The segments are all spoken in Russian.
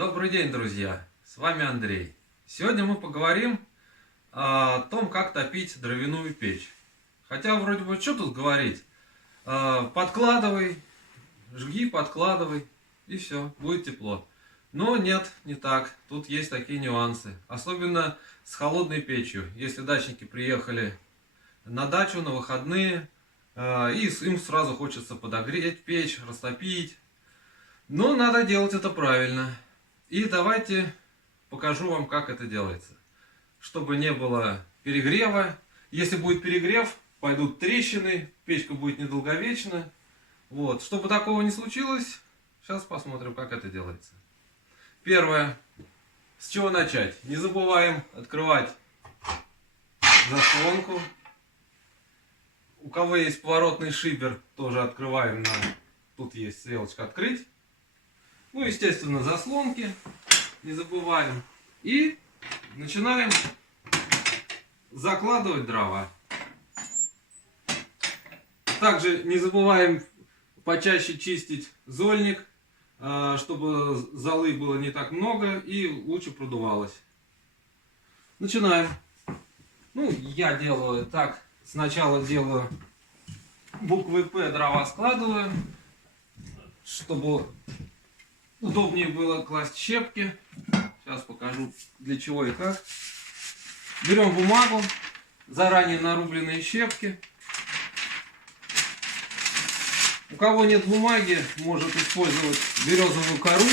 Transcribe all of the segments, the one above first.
Добрый день, друзья! С вами Андрей. Сегодня мы поговорим о том, как топить дровяную печь. Хотя вроде бы что тут говорить? Подкладывай, жги, подкладывай и все, будет тепло. Но нет, не так. Тут есть такие нюансы. Особенно с холодной печью. Если дачники приехали на дачу на выходные, и им сразу хочется подогреть печь, растопить. Но надо делать это правильно. И давайте покажу вам, как это делается. Чтобы не было перегрева. Если будет перегрев, пойдут трещины, печка будет недолговечна. Вот. Чтобы такого не случилось, сейчас посмотрим, как это делается. Первое. С чего начать? Не забываем открывать заслонку. У кого есть поворотный шибер, тоже открываем. Тут есть стрелочка «Открыть». Ну, естественно, заслонки не забываем. И начинаем закладывать дрова. Также не забываем почаще чистить зольник, чтобы золы было не так много и лучше продувалось. Начинаем. Ну, я делаю так. Сначала делаю буквой П, дрова складываю, чтобы удобнее было класть щепки. Сейчас покажу, для чего и как. Берем бумагу, заранее нарубленные щепки. У кого нет бумаги, может использовать березовую кору.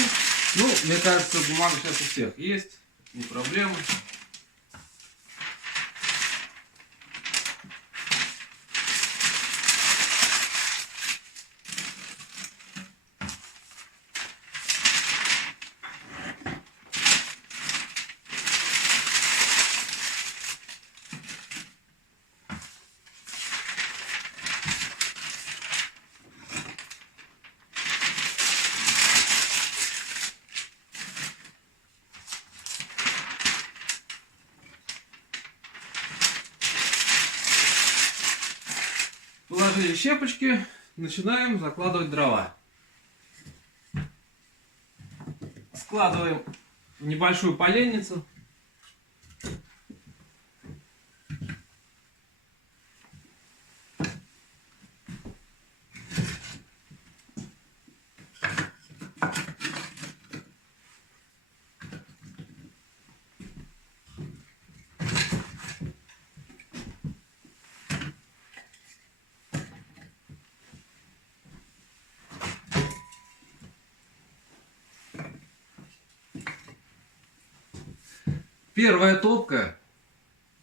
Ну, мне кажется, бумага сейчас у всех есть, не проблема. Положили щепочки, начинаем закладывать дрова. Складываем в небольшую поленницу.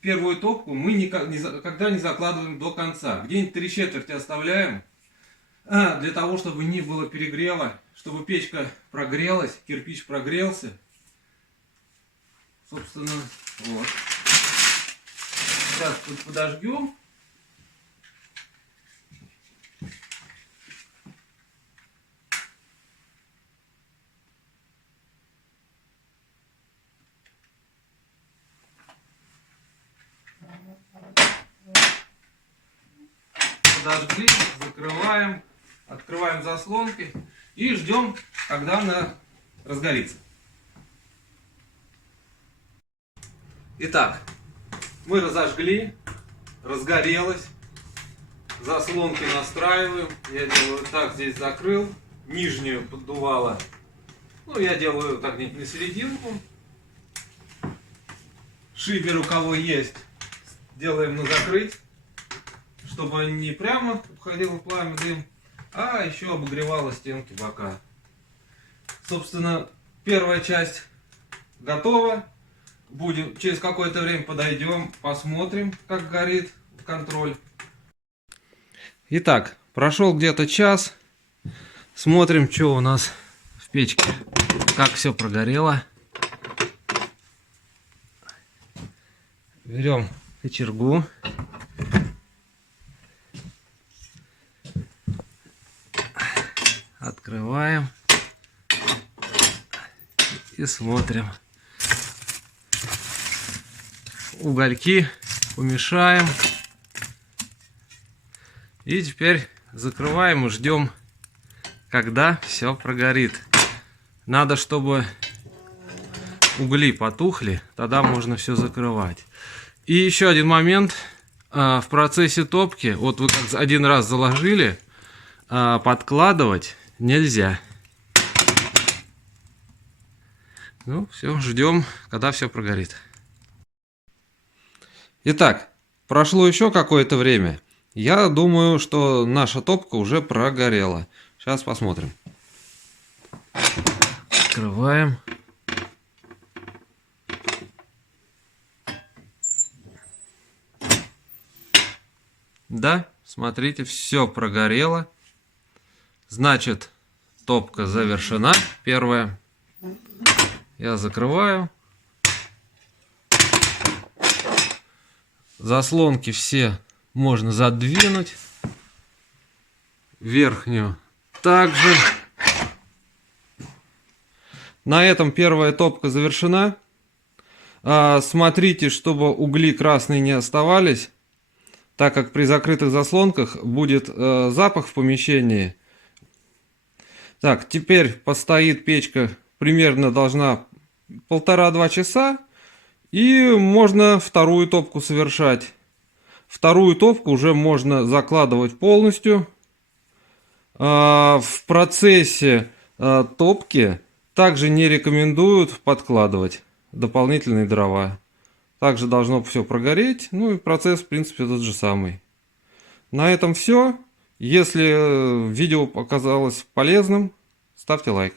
Первую топку мы никогда не закладываем до конца. Где-нибудь 3/4 оставляем, для того, чтобы не было перегрева, чтобы печка прогрелась, кирпич прогрелся. Собственно, вот. Сейчас подожгем. Подожгли, закрываем, открываем заслонки и ждем, когда она разгорится. Итак, мы разожгли, разгорелось, заслонки настраиваем. Я делаю так, здесь закрыл, нижнюю поддувало. Ну, я делаю так на серединку. Шибер у кого есть, делаем на закрыть, чтобы не прямо уходил пламя, дым, а еще обогревало стенки бока. Собственно, первая часть готова. Будем через какое-то время подойдем, посмотрим, как горит, контроль. Итак, прошел где-то час. Смотрим, что у нас в печке, как все прогорело. Берем кочергу. Открываем и смотрим. Угольки помешаем. И теперь закрываем и ждем, когда все прогорит. Надо, чтобы угли потухли, тогда можно все закрывать. И еще один момент. В процессе топки, вот вы как один раз заложили, подкладывать нельзя. Ну, все, ждем, когда все прогорит. Итак, прошло еще какое-то время. Я думаю, что наша топка уже прогорела. Сейчас посмотрим. Открываем. Да, смотрите, все прогорело. Значит, топка завершена. Первая. Я закрываю. Заслонки все можно задвинуть. Верхнюю также. На этом первая топка завершена. Смотрите, чтобы угли красные не оставались, так как при закрытых заслонках будет запах в помещении. Так, теперь постоит печка, примерно должна 1,5-2 часа. И можно вторую топку совершать. Вторую топку уже можно закладывать полностью. В процессе топки также не рекомендуют подкладывать дополнительные дрова. Также должно все прогореть. Ну и процесс, в принципе, тот же самый. На этом все. Если видео показалось полезным, ставьте лайк.